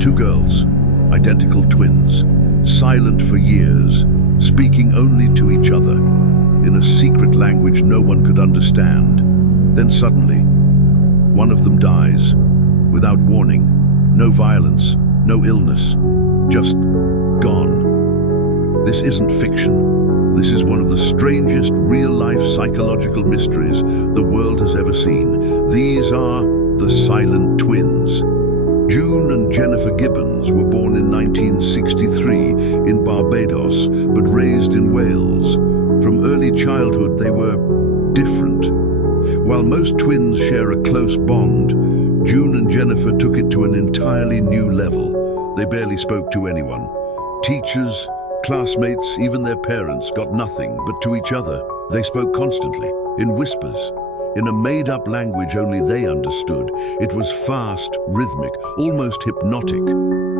Two girls, identical twins, silent for years, speaking only to each other, in a secret language no one could understand. Then suddenly, one of them dies, without warning. No violence, no illness, just gone. This isn't fiction. This is one of the strangest real-life psychological mysteries the world has ever seen. These are the silent twins. June and Jennifer Gibbons were born in 1963 in Barbados, but raised in Wales. From early childhood, they were different. While most twins share a close bond, June and Jennifer took it to an entirely new level. They barely spoke to anyone. Teachers, classmates, even their parents got nothing but to each other. They spoke constantly, in whispers, in a made-up language only they understood. It was fast, rhythmic, almost hypnotic.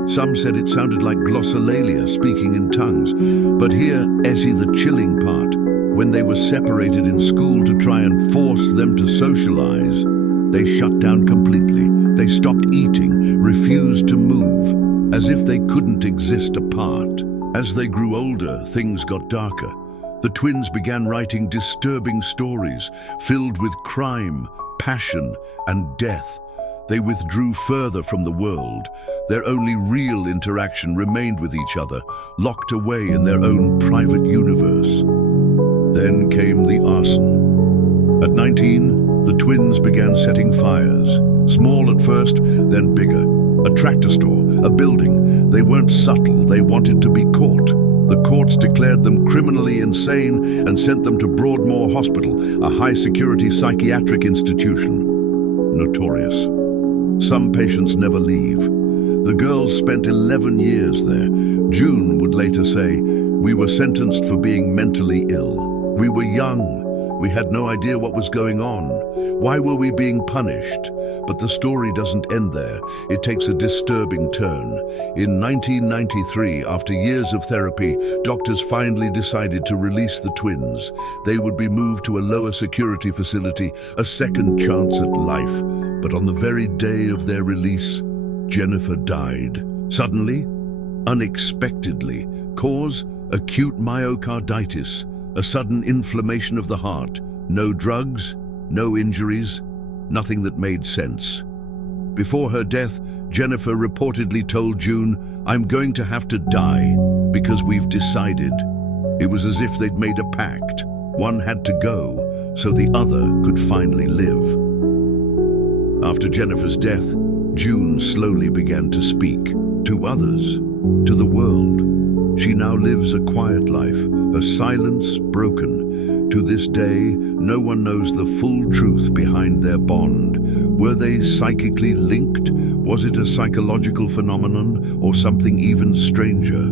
Some said it sounded like glossolalia, speaking in tongues. But here, Essie, the chilling part. When they were separated in school to try and force them to socialize, they shut down completely. They stopped eating, refused to move, as if they couldn't exist apart. As they grew older, things got darker. The twins began writing disturbing stories filled with crime, passion, and death. They withdrew further from the world. Their only real interaction remained with each other, locked away in their own private universe. Then came the arson. At 19, the twins began setting fires. Small at first, then bigger. A tractor store, a building. They weren't subtle, they wanted to be caught. The courts declared them criminally insane and sent them to Broadmoor Hospital, a high-security psychiatric institution. Notorious. Some patients never leave. The girls spent 11 years there. June would later say, "We were sentenced for being mentally ill. We were young. We had no idea what was going on. Why were we being punished?" But the story doesn't end there. It takes a disturbing turn. In 1993, after years of therapy, doctors finally decided to release the twins. They would be moved to a lower security facility, a second chance at life. But on the very day of their release, Jennifer died. Suddenly, unexpectedly. Cause: acute myocarditis, a sudden inflammation of the heart. No drugs, no injuries, nothing that made sense. Before her death, Jennifer reportedly told June, "I'm going to have to die because we've decided." It was as if they'd made a pact. One had to go so the other could finally live. After Jennifer's death, June slowly began to speak to others, to the world. She now lives a quiet life, her silence broken. To this day, no one knows the full truth behind their bond. Were they psychically linked? Was it a psychological phenomenon or something even stranger?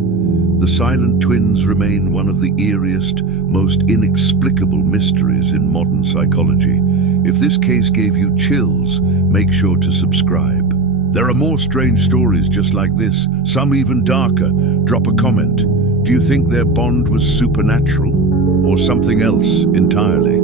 The silent twins remain one of the eeriest, most inexplicable mysteries in modern psychology. If this case gave you chills, make sure to subscribe. There are more strange stories just like this, some even darker. Drop a comment. Do you think their bond was supernatural or something else entirely?